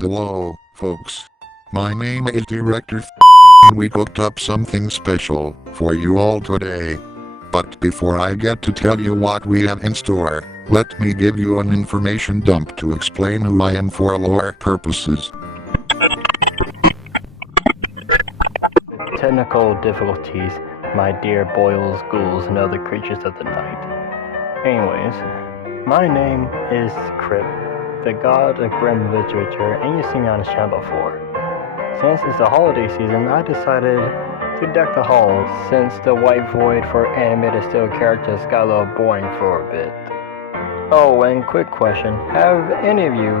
Hello, folks. My name is Director and we cooked up something special for you all today. But before I get to tell you what we have in store, let me give you an information dump to explain who I am for lore purposes. Technical difficulties, my dear boils, ghouls, and other creatures of the night. Anyways, my name is Cryptid, the god of grim literature, and you've seen me on this channel before. Since it's the holiday season, I decided to deck the halls since the white void for animated still characters got a little boring for a bit. Oh, and quick question, have any of you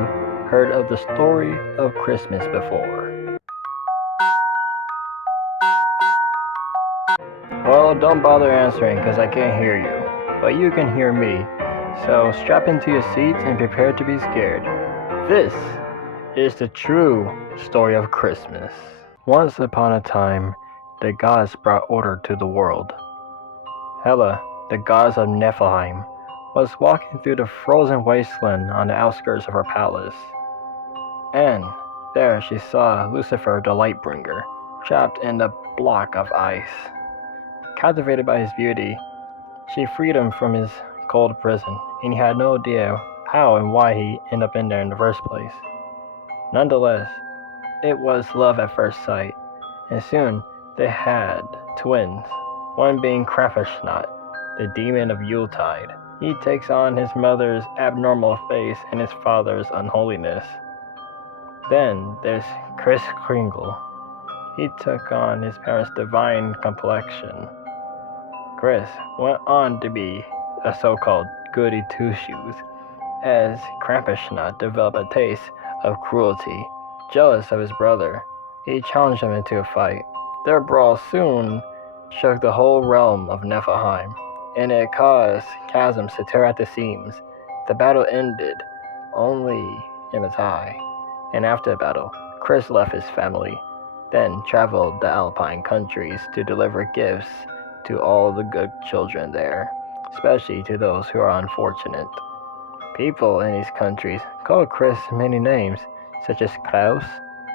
heard of the story of Christmas before? Well, don't bother answering because I can't hear you, but you can hear me, so strap into your seats and prepare to be scared. This is the true story of Christmas. Once upon a time, the gods brought order to the world. Hela, the goddess of Nephilim, was walking through the frozen wasteland on the outskirts of her palace. And there she saw Lucifer the Lightbringer, trapped in a block of ice. Captivated by his beauty, she freed him from his cold prison, and he had no idea how and why he ended up in there in the first place. Nonetheless, it was love at first sight, and soon they had twins, one being Krampusnacht, the demon of Yuletide. He takes on his mother's abnormal face and his father's unholiness. Then there's Kris Kringle. He took on his parents' divine complexion. Kris went on to be a so-called goody two-shoes, as Krampusnacht developed a taste of cruelty. Jealous of his brother, he challenged him into a fight. Their brawl soon shook the whole realm of Nephilim, and it caused chasms to tear at the seams. The battle ended only in a tie, and after the battle, Kris left his family, then traveled the Alpine countries to deliver gifts to all the good children there, especially to those who are unfortunate. People in these countries called Kris many names, such as Klaus,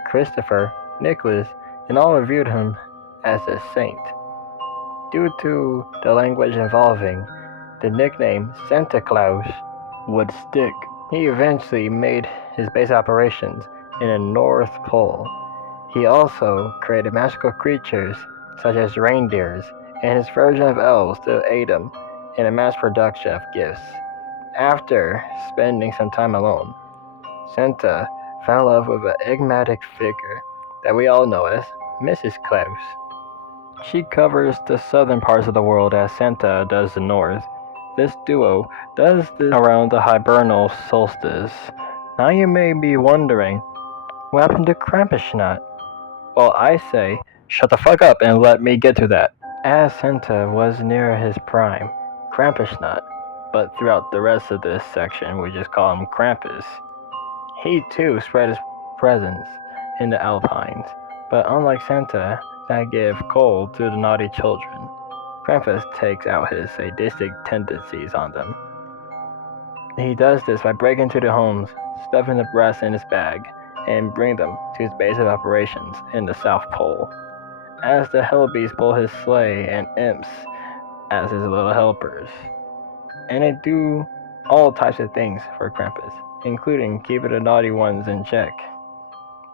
Christopher, Nicholas, and all viewed him as a saint. Due to the language involving, the nickname Santa Claus would stick. He eventually made his base operations in the North Pole. He also created magical creatures such as reindeers and his version of elves to aid him in the mass production of gifts. After spending some time alone, Santa fell in love with an enigmatic figure that we all know as Mrs. Claus. She covers the southern parts of the world as Santa does the north. This duo does this around the hibernal solstice. Now you may be wondering, what happened to Krampusnacht? Well, I say, shut the fuck up and let me get to that. As Santa was near his prime, Krampusnacht, but throughout the rest of this section we just call him Krampus. He too spread his presence in the Alpines, but unlike Santa that gave cold to the naughty children, Krampus takes out his sadistic tendencies on them. He does this by breaking into the homes, stuffing the breasts in his bag, and bring them to his base of operations in the South Pole. As the Hellbeast pull his sleigh and imps as his little helpers. And they do all types of things for Krampus, including keeping the naughty ones in check.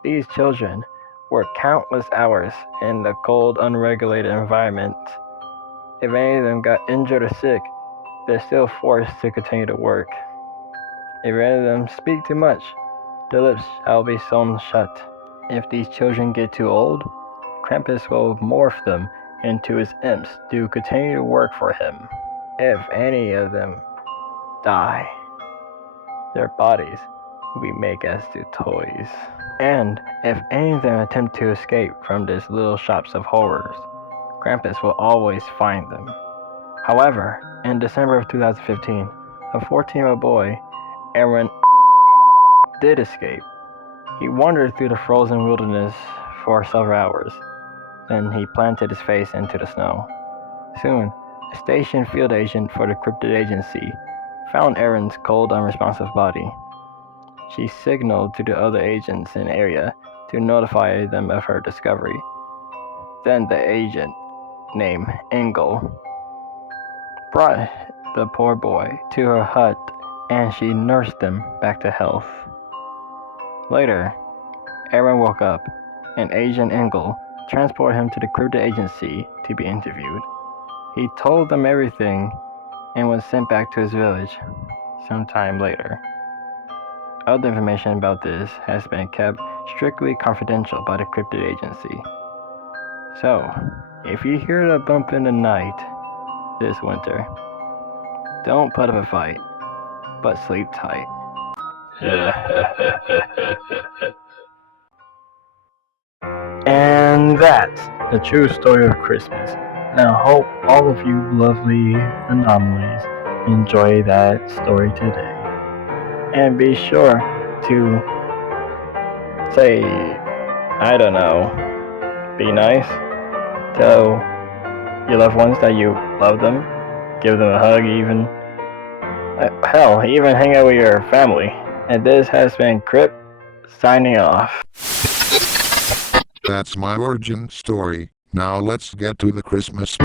These children work countless hours in the cold, unregulated environment. If any of them got injured or sick, they're still forced to continue to work. If any of them speak too much, their lips shall be sewn shut. If these children get too old, Krampus will morph them into his imps to continue to work for him. If any of them die, their bodies will be made as to toys. And if any of them attempt to escape from these little shops of horrors, Krampus will always find them. However, in December of 2015, a 14-year-old boy, Aaron, did escape. He wandered through the frozen wilderness for several hours. Then he planted his face into the snow. Soon, a stationed field agent for the Cryptid agency found Aaron's cold, unresponsive body. she signaled to the other agents in the area to notify them of her discovery. Then the agent, named Engel, brought the poor boy to her hut and she nursed him back to health. Later, Aaron woke up and Agent Engel transported him to the Cryptid agency to be interviewed. He told them everything and was sent back to his village sometime later. Other information about this has been kept strictly confidential by the Cryptid agency. So, if you hear a bump in the night this winter, don't put up a fight, but sleep tight. And that's the true story of Christmas. And I hope all of you lovely anomalies enjoy that story today. And be sure to say, I don't know, be nice. Tell your loved ones that you love them. Give them a hug even. Hell, even hang out with your family. And this has been Crypt signing off. That's my origin story. Now let's get to the Christmas.